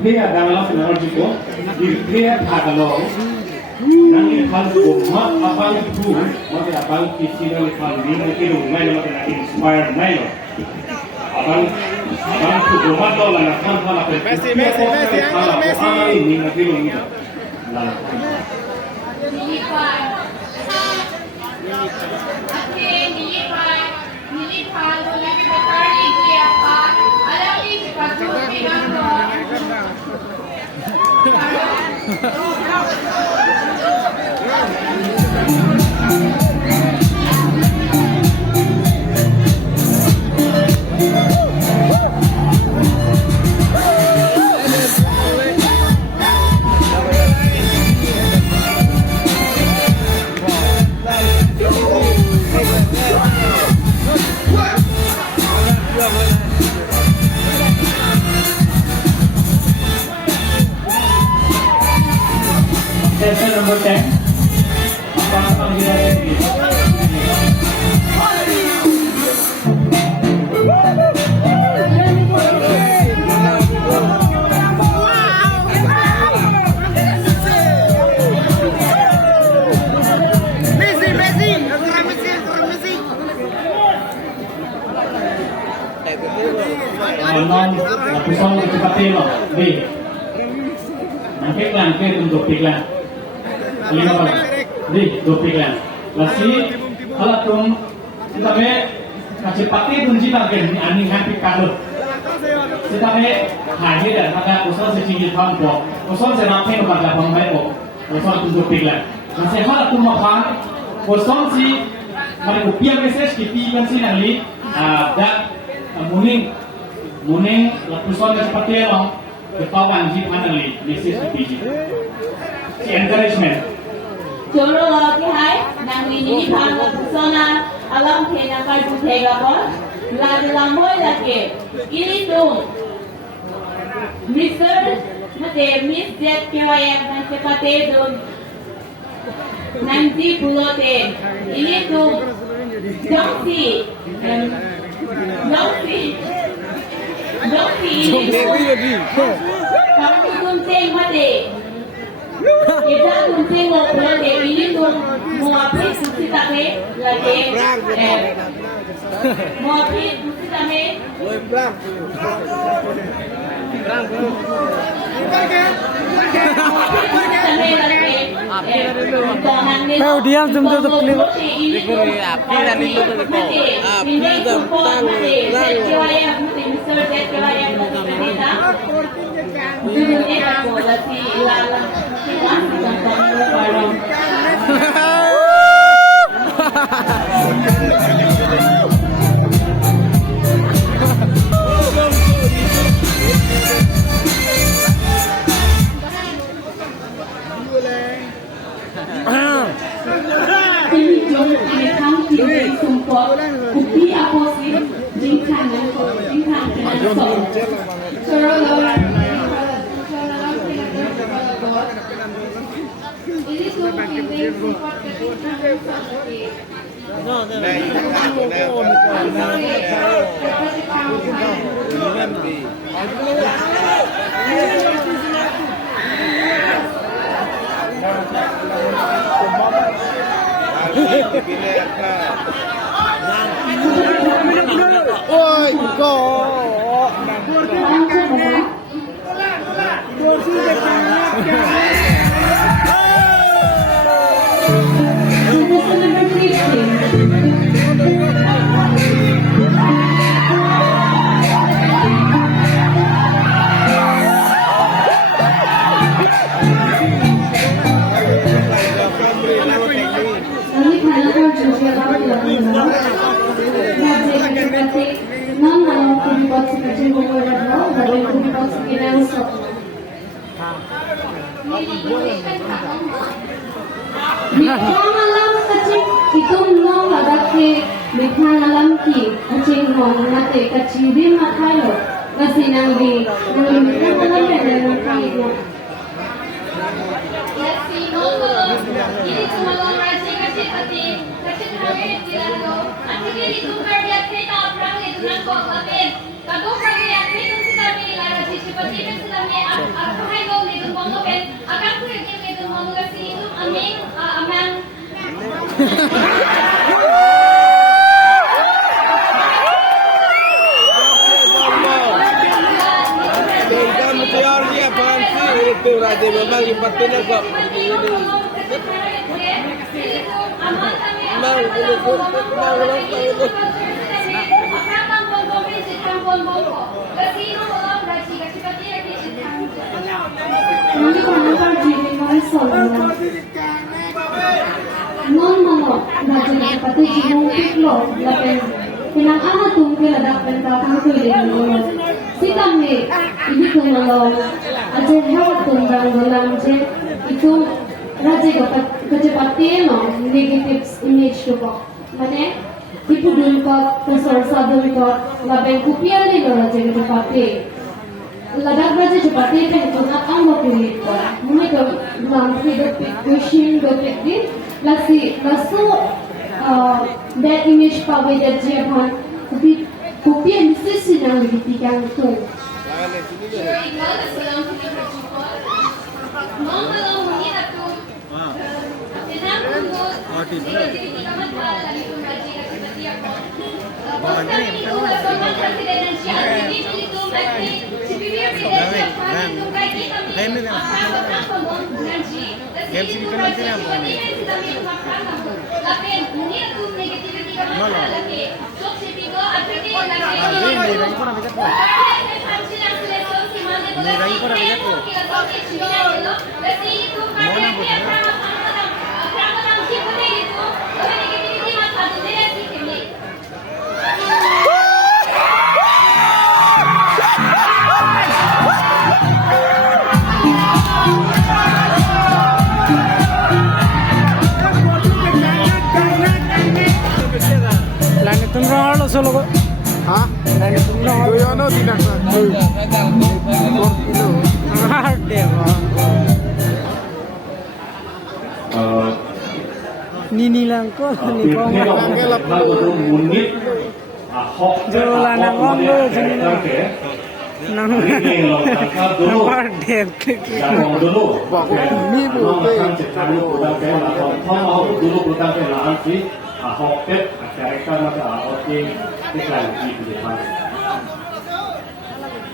Dia dalam energi ko, dia thagalo. Nanti kalau gua abang itu, mungkin abang kisi dari kalau ini itu main mungkin inspire main. Abang itu gua tuh lah nak kalau Messi, ini nanti lu ini. Session number 10. Apa yang kita lihat? Non lapisan chepate lo, di. Angkat untuk piklan. Lima orang, di dua piklan. Lasi, kalau tuh kita be chepate tunji target ani happy pado. Kita be hari dan ada usaha secingit tahun kok. Usaha senapai nomor 8 baik kok. Usaha untuk piklan. Nasi kalau tuh makan, usaha si mana upiah message kita kan si nanti ada muning lapisan chepate lo. Ketahuan jip mana li message kita. Si encouragement. Joro lagi hai, nang ini pang persona alam kena kaju tega pun, lagi lamboy lagi. Ini tuh, Mister, mate Miss Jet kewayang nang chepate tuh, nanti pulote. Ini tuh, Jongsi ini tuh, kamu kuncing mate. Kita kuncing ngobrol deh ini tuh mau apa sih tapi lagi mau apa sih tapi Mau diam jemput pelip. Bukti apa sih? Jingkan ini tuh penting support Ôi, có malam kecil itu mau lagi malam ki kecil mau nanti kecil di makai lo masih nanti malam ada nanti lo. Ini cuma lo masih kecil kami tidak lo. Nanti itu kerja kita orang itu nangkop tapi Kado kalian itu sudah ada di chepate itu sudah aku hai lo itu mono kan akan aku yang itu mono kasi itu amin aman Itu raja memang lipatnya kok. Nanti kalau kau jadi kau soalnya, non mono, nanti chepate jimu piklo, lapen, pinang ama tunggu ada pentang tu ini. Sikami, ini tu malo, aja hewan tunggang dalam je, itu raja chepate no negative image tu kok, mana? Ibu dulu kok kesor sabun kok, lapen kupiah ni lo raja chepate. Ladak raja chepate itu nak anggo pilih kok, mungkin tu langik itu pushing itu pilih, lasu that image pakai jadi apa? Kupiah mesti sedang dipegang tu. Langit tunggal solo ko. Hah? Langit tunggal. Doyono tidak kan? Ada Nini lang ko, ni ko. munit ahok Jola nang ngondo sini nang nomor dek. dulu Ini boleh. dulu bukan kenalan sih ahok tet karakter mata ahok ke iklan di depan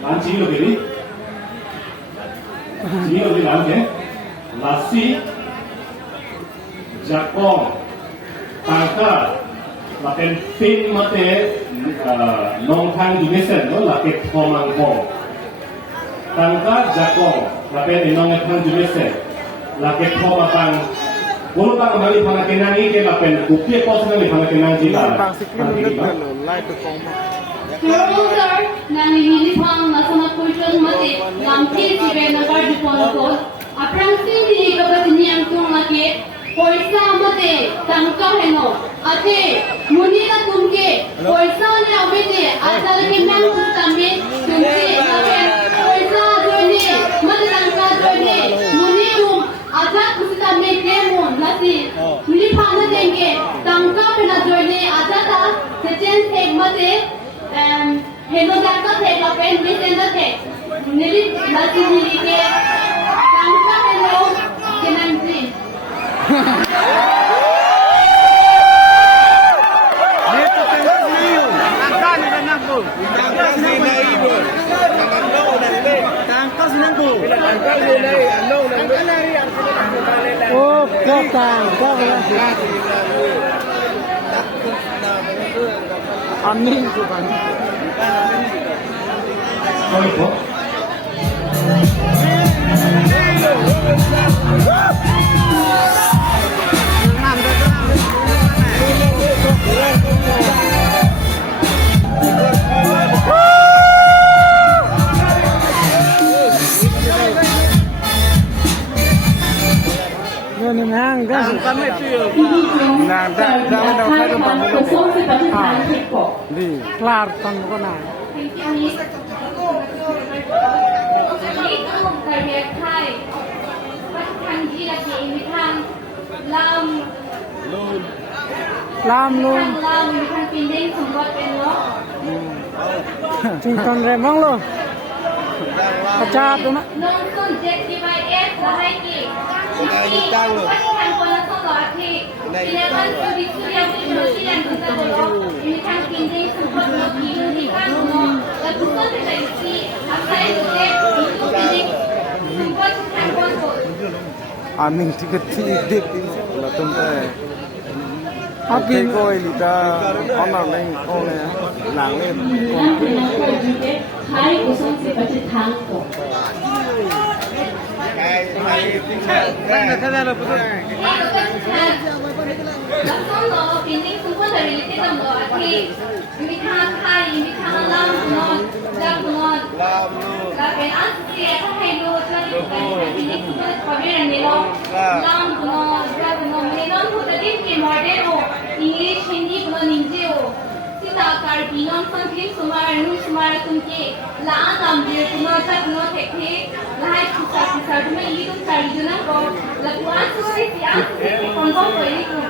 lanci lo beri ini lo bilang ke nasi Jakong, tangka, laken fin mate nongkang junisen, no laken komang kong. Tangka Jakong, laken nongkang junisen, laken komang. Bulu tak kembali panakenan ini laken bukti pos kembali panakenan jila. Kheroni nang milipang masama kultur mate, langik sibe nagar di pono aprang sini kabat ni ang tung lagi. पैसा मते तंका है नो अथे मुनी ना तुमके पैसा ने अबेते आजल के नाम तंबे तुमके अबे पैसा जोने मत तंका जोने मुनी मु आजा कुछ तंबे के मु नसी मुनी फाना देंगे तंका पे ना जोने आजा था सचिन थे मते हेलो तंका थे लपेन मिसेंदा थे निली नसी निली के तंका पे लो के नंजी Oh, kotang, kotang. Amin Tuhan. Oh itu. Di, kelar tan ko na. Lam luôn. Tingkan remang lo. Pecat tu nak. Nonton JTYS lagi. Ini tahu. Kan kalau solat ni, ini kan begitu yang begitu yang kita dulu. Ini kan kini sempat lagi ini kan semua. Lalu kan kita isi apa itu itu kini sempat kan konsul. Aning tiket là tung tê Api coi thì ta con nào lên con này làng lên Hai usul sih pasti tangko. Langsung loh, ini semua dari itu kan loh. Aki, ini kan kai, ini kan lam, non, lam, non. Tapi asli apa hello, jadi ini semua kabiran ni loh. Lam, non, lam, non. Ini non tu tadi ni model oh, English, Hindi, non Hindi oh. Kita karbi non sangking sumar, nu sumar tumke. Laan ambil semua tak semua teknik. Lahai kisah tu mah ini tu cari tu nak kau. Lakuan tu sih asli kontom kau ini tu.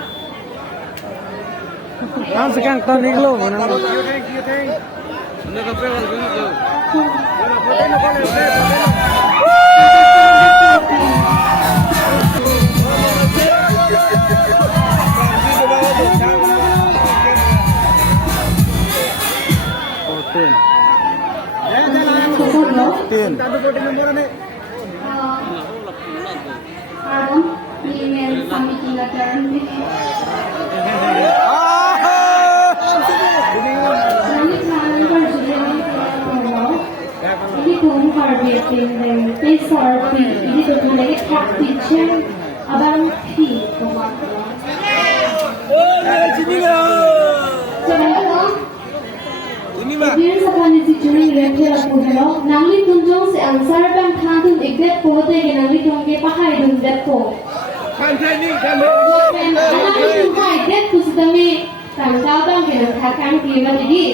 Ang sekarang tahun ini lo mana? tiền Email kami tinggalkan ini. Ini pun harvesting dan pesorpi. Ini tu mulai capture abang pi tomato. Biar sekarang di sini rempah laku hello. Nangli tunjung se ansar bang thantun ekdet pote ke nangli tungke pakai dundet po. Nangli tungkai ekdet kusidami tangkau bang ke nangkakan klima jadi.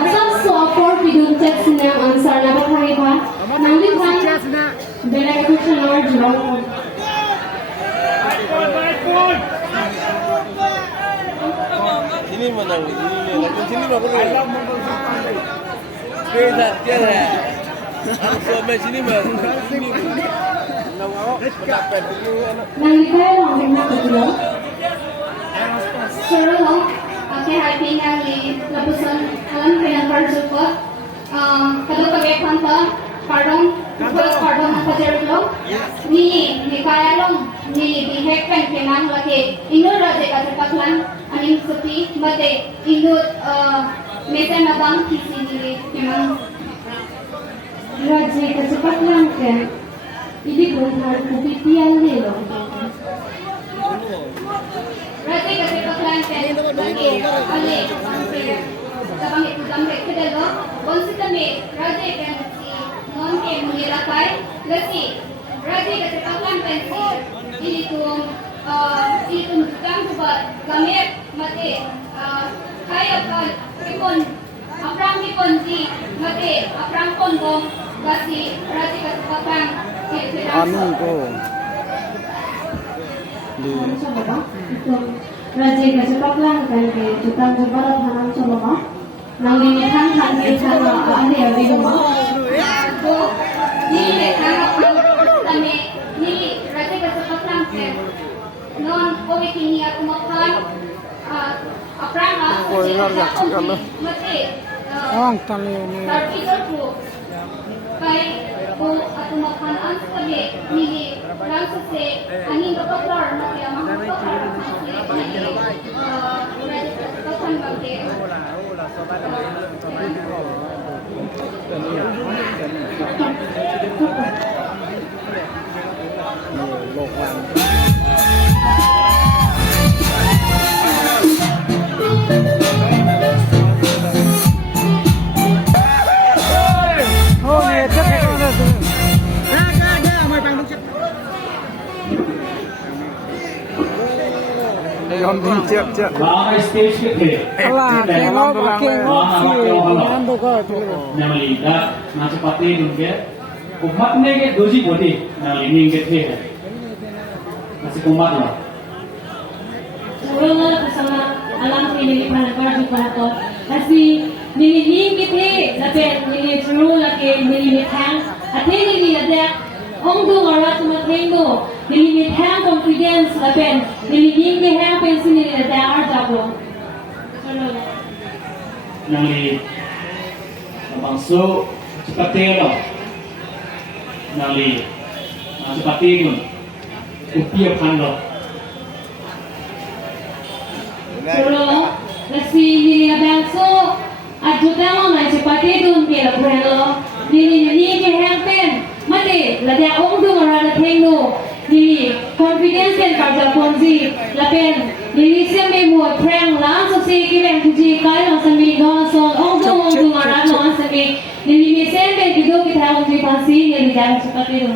Asal soapor bidun cek sinang ansar napa pakai pa. Nangli kan bela itu cengar jual. Sini mana? Sini mana boleh? Kita tiada. Langsung sampai sini mana? Sini. Nangli kaya orang dengar betul. Shere loh. Oke, hari ini nangli lapisan alam kaya berjupa. Kalau kaya kantor, pardon apa jadi lo? Ni kaya lo. Ni dihek pen kenan lagi. Indo raja kata paklan. Aning sepi, mate Indo mesin abang kisi ni keman. Raja kata paklan kan. Ini benar kopi tiang ni lo. Raja kata paklan kan. Lagi, ale, sabang itu jamret kita lo. Bonsi kami raja kan si non ke mengirakai. Lagi, raja kata paklan kan si ini tu tukang buat gamet mati kaya kan kipon aprang kipon si mati aprang konbong kasi rati kasupatan Anu ko. Di. Raja kasupatan kan ke tukang buat hanam coba nang ini kan ke sana ada di rumah tu ini kan kami ni raja kasupatan ke non kowe kini aku makan apranga mati Ang tali ni. tapi tu kai ko aku makan ans kabe ni langsung se angin doktor mati amang doktor kan bangke Lột vàng. Oh ni cek ada tu. Yon đi chợ. Bagai stage ke the. Alah, tengok pakai ngopi. Jangan buka tu. Namali dah nak chepate nungke. Umat ne ke doji bodi namali ningke the. Masih kumat lah. Orang bersama alam ini pada kerja pada kasi milimi kiti lapen mili churu laki milimi thang athing ni ade ong du ngara tuma theng do milimi thang confidence lapen milimi ke hang pen sini ade ar jabo Nali bangso chepate lo Nali chepate pun upia pan lo churu lasi mili bangso ajuda mo na chepate dun ke la brelo milimi ke hang pen mate lade ong du ngara theng do Lili confidence and karja ponzi lapen Lili se me mo prang la so se ki ren ji kai la sa mi go so ong du ngara no sa mi Lili me se me ki do ki tha ong ji pasi Lili ja chepate do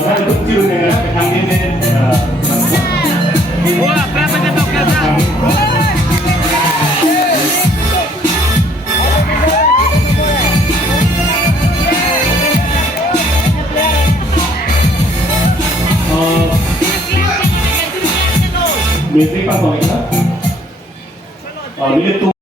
Saya kecil dengan kami ini. Wah, berapa jatuh kerja? Biasanya apa itu? Bila tu